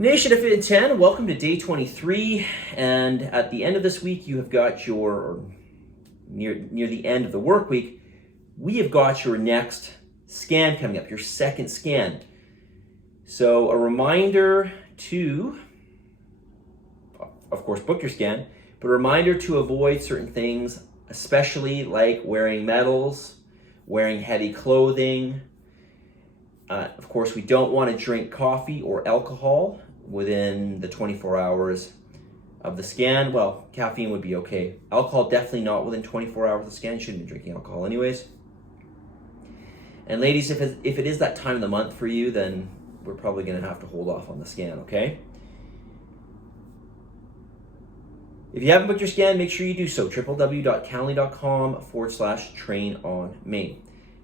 Nation of Fit in 10, welcome to day 23. And at the end of this week, you have got or near the end of the work week, we have got your next scan coming up, your second scan. So a reminder to, of course, book your scan, but a reminder to avoid certain things, especially like wearing metals, wearing heavy clothing. Of course, we don't want to drink coffee or alcohol within the 24 hours of the scan. Well, caffeine would be okay. Alcohol, definitely not within 24 hours of the scan. You shouldn't be drinking alcohol anyways. And ladies, if it is that time of the month for you, then we're probably going to have to hold off on the scan, okay? If you haven't booked your scan, make sure you do so. www.calendly.com/train-on-Main.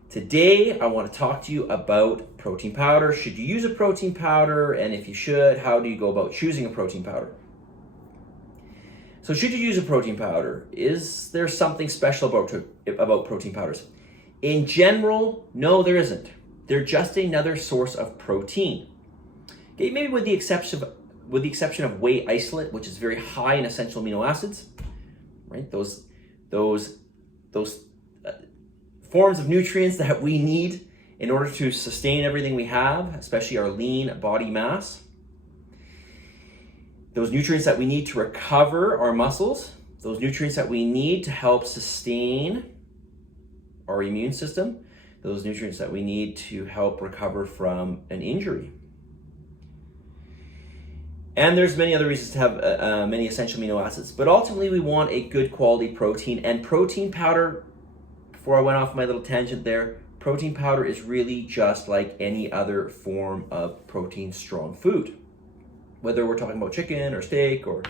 Today, I want to talk to you about protein powder. Should you use a protein powder? And if you should, how do you go about choosing a protein powder? So should you use a protein powder? Is there something special about protein powders? In general, no, there isn't. They're just another source of protein. Okay, maybe with the exception of whey isolate, which is very high in essential amino acids, right? Those forms of nutrients that we need in order to sustain everything we have, especially our lean body mass. Those nutrients that we need to recover our muscles, those nutrients that we need to help sustain our immune system, those nutrients that we need to help recover from an injury. And there's many other reasons to have many essential amino acids, but ultimately we want a good quality protein, and protein powder, before I went off my little tangent there, protein powder is really just like any other form of protein-strong food. Whether we're talking about chicken or steak or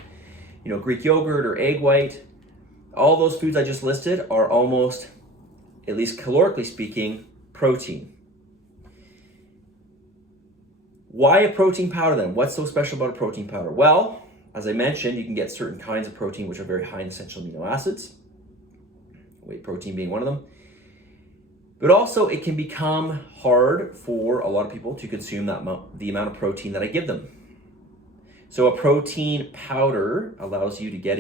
Greek yogurt or egg white, all those foods I just listed are almost, at least calorically speaking, protein. Why a protein powder then? What's so special about a protein powder? Well, as I mentioned, you can get certain kinds of protein which are very high in essential amino acids, whey protein being one of them. But also it can become hard for a lot of people to consume the amount of protein that I give them. So a protein powder allows you to get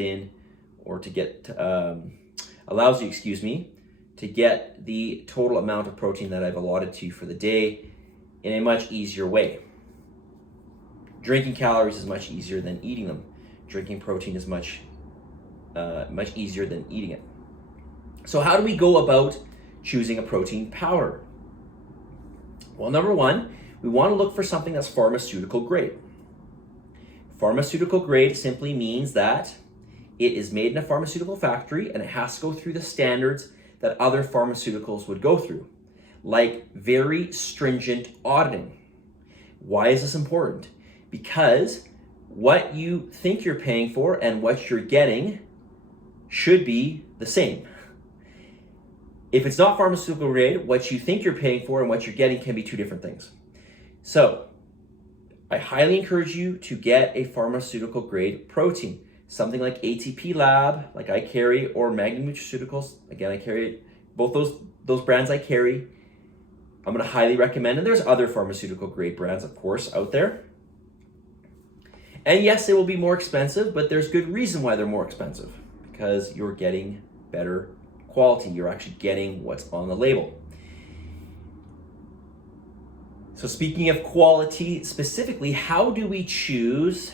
the total amount of protein that I've allotted to you for the day in a much easier way. Drinking calories is much easier than eating them. Drinking protein is much easier than eating it. So how do we go about choosing a protein powder? Well, number one, we want to look for something that's pharmaceutical grade. Pharmaceutical grade simply means that it is made in a pharmaceutical factory and it has to go through the standards that other pharmaceuticals would go through, like very stringent auditing. Why is this important? Because what you think you're paying for and what you're getting should be the same. If it's not pharmaceutical grade, what you think you're paying for and what you're getting can be two different things. So I highly encourage you to get a pharmaceutical grade protein, something like ATP Lab, like I carry, or Magnum Nutraceuticals. Again, I carry both those brands I carry. I'm going to highly recommend, and there's other pharmaceutical grade brands, of course, out there. And yes, they will be more expensive, but there's good reason why they're more expensive, because you're getting better quality. You're actually getting what's on the label. So speaking of quality specifically, how do we choose,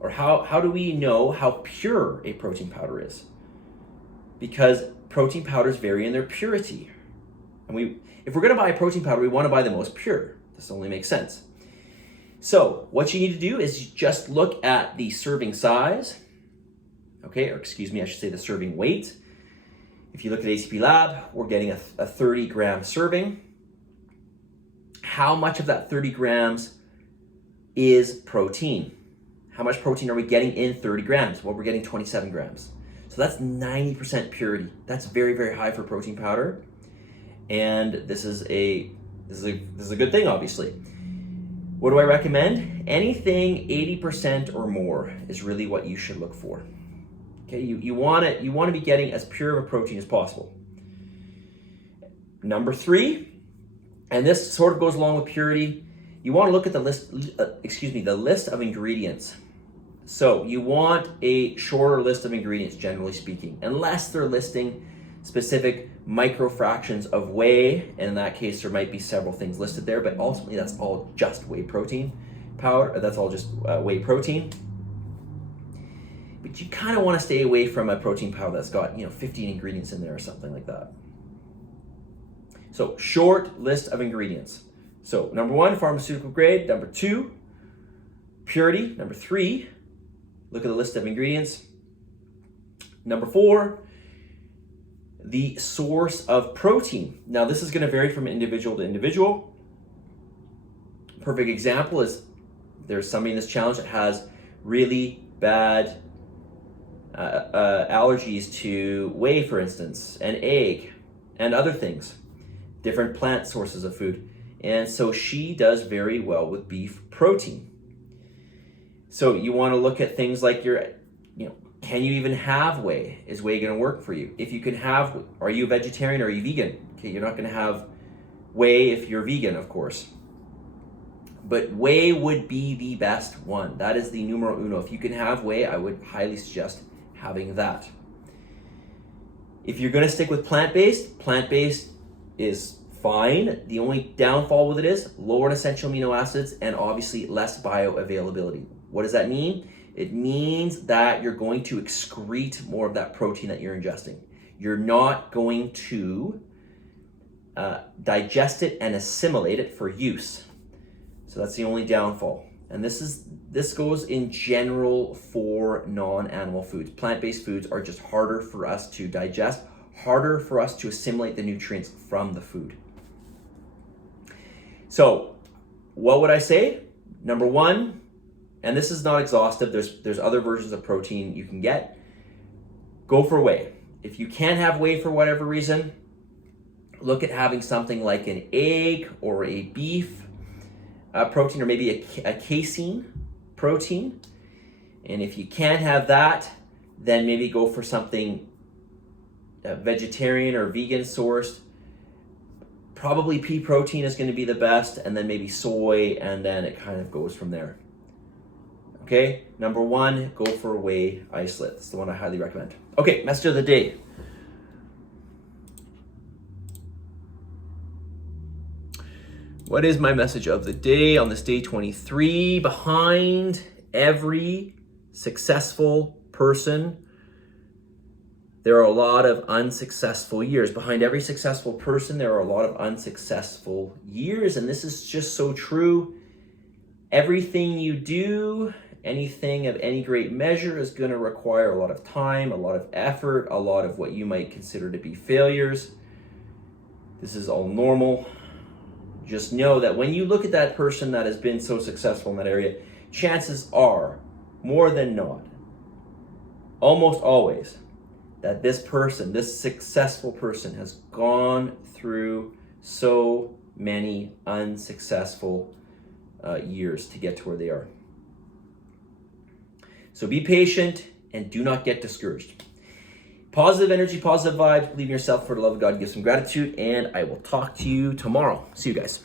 or how do we know how pure a protein powder is? Because protein powders vary in their purity. And if we're going to buy a protein powder, we want to buy the most pure. This only makes sense. So what you need to do is just look at the serving size, okay, or excuse me, I should say the serving weight. If you look at ATP Lab, we're getting a 30 gram serving. How much of that 30 grams is protein? How much protein are we getting in 30 grams? Well, we're getting 27 grams. So that's 90% purity. That's very, very high for protein powder. And this is a good thing, obviously. What do I recommend? Anything 80% or more is really what you should look for. Okay, you want to be getting as pure of a protein as possible. Number three, and this sort of goes along with purity, you want to look at the list of ingredients. So you want a shorter list of ingredients, generally speaking, unless they're listing specific microfractions of whey, and in that case there might be several things listed there, but ultimately that's all just whey protein powder. That's all just whey protein. But you kind of want to stay away from a protein powder that's got 15 ingredients in there or something like that. So short list of ingredients. So number 1, pharmaceutical grade. Number 2, purity. Number 3, look at the list of ingredients. Number 4, the source of protein. Now this is going to vary from individual to individual. Perfect example is there's somebody in this challenge that has really bad allergies to whey, for instance, and egg and other things, different plant sources of food. And so she does very well with beef protein. So you want to look at things like can you even have whey? Is whey going to work for you? If you can have, are you a vegetarian or are you vegan? Okay, you're not going to have whey if you're vegan, of course. But whey would be the best one. That is the numero uno. If you can have whey, I would highly suggest having that. If you're going to stick with plant-based is fine. The only downfall with it is lower in essential amino acids and obviously less bioavailability. What does that mean? It means that you're going to excrete more of that protein that you're ingesting. You're not going to digest it and assimilate it for use. So that's the only downfall. And this goes in general for non-animal foods. Plant-based foods are just harder for us to digest, harder for us to assimilate the nutrients from the food. So what would I say? Number 1, and this is not exhaustive, there's other versions of protein you can get. Go for whey. If you can't have whey for whatever reason, look at having something like an egg or a beef protein, or maybe a casein protein. And if you can't have that, then maybe go for something vegetarian or vegan sourced. Probably pea protein is going to be the best, and then maybe soy, and then it kind of goes from there. Okay, number 1, go for whey isolate. That's the one I highly recommend. Okay, message of the day. What is my message of the day on this day 23? Behind every successful person, there are a lot of unsuccessful years. Behind every successful person, there are a lot of unsuccessful years. And this is just so true. Everything you do, anything of any great measure, is going to require a lot of time, a lot of effort, a lot of what you might consider to be failures. This is all normal. Just know that when you look at that person that has been so successful in that area, chances are, more than not, almost always, that this person, this successful person, has gone through so many unsuccessful years to get to where they are. So be patient and do not get discouraged. Positive energy, positive vibes, believe in yourself, for the love of God, give some gratitude, and I will talk to you tomorrow. See you guys.